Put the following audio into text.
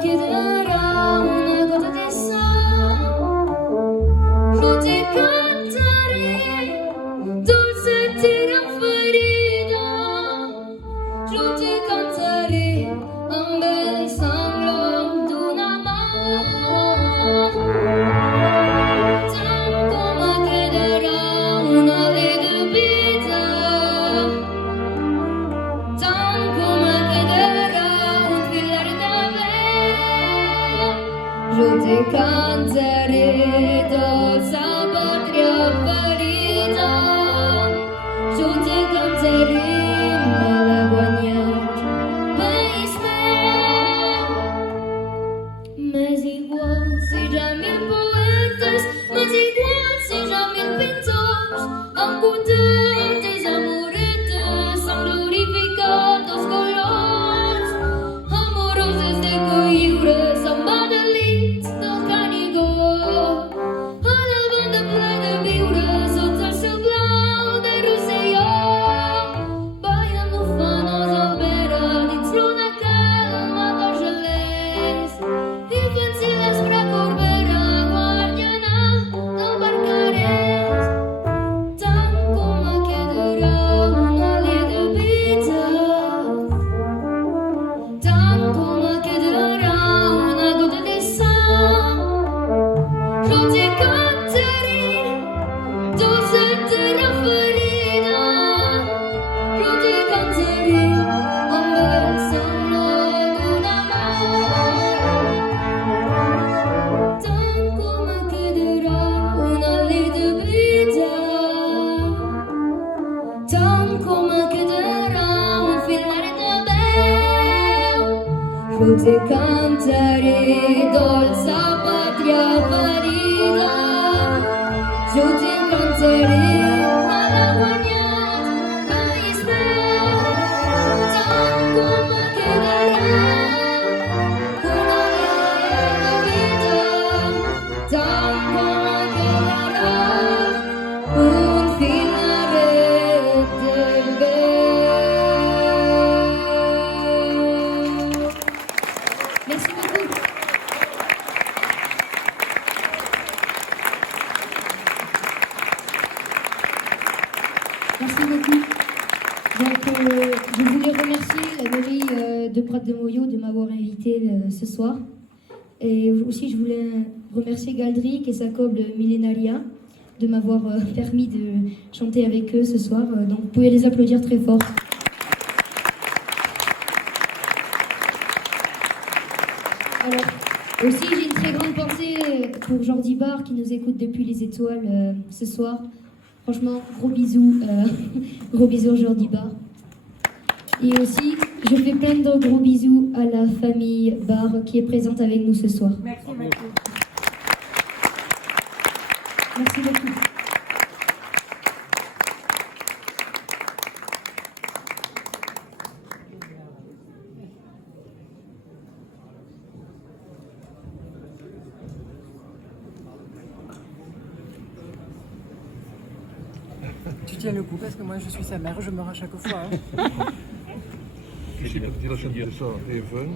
chiederà una gota di sangue, lo ti cantare, dolce tira ferita, lo ti cantare, un bel sangue d'una mano, tanto mi chiederà una vita vita, tanto mi chiederà un filare da me, io ti canterei dolce patria ferita, io ti canterei malaguagnat país meu. Mas igual seja mil poetas, mas igual seja mil pintores, contentes amoretes são glorificados colores, amorosos de coiura são badalits del Canigó, a la banda plena viure sota el cel blau de Rosselló, ballen ufanos al vera dins l'una calma dels gelers, i fent si l'espre corbera guardiana del Barcarès, tant com me quedarà una llet de pizza, tant com me quedarà una gota de sang, jo ti cantaré dolce terra ferida, jo ti cantaré amb el sangle d'una mà, tant com me quedarà una llet de pizza, tant com me quedarà un filet de veu, jo ti cantaré dolça pàtria ferida, jo ti cantaré malaguanyat país meu, tant com me quedarà una llet de vida, tant com me quedarà un filaret de veu. Merci beaucoup. Merci beaucoup. Donc, je voulais remercier la mairie de Prat de Moyo de m'avoir invité ce soir. Et aussi, je voulais remercier Galdric et sa coble Millenaria de m'avoir permis de chanter avec eux ce soir. Donc, vous pouvez les applaudir très fort. Alors, aussi, j'ai une très grande pensée pour Jordi Bar qui nous écoute depuis les étoiles ce soir. Franchement, gros bisous, gros bisous Jordi Bar. Et aussi, je fais plein de gros bisous à la famille Bar qui est présente avec nous ce soir. Merci beaucoup. Merci beaucoup. Tu tiens le coup parce que moi je suis sa mère, je meurs à chaque fois. Hein. Ik zie dat hij dat zo even.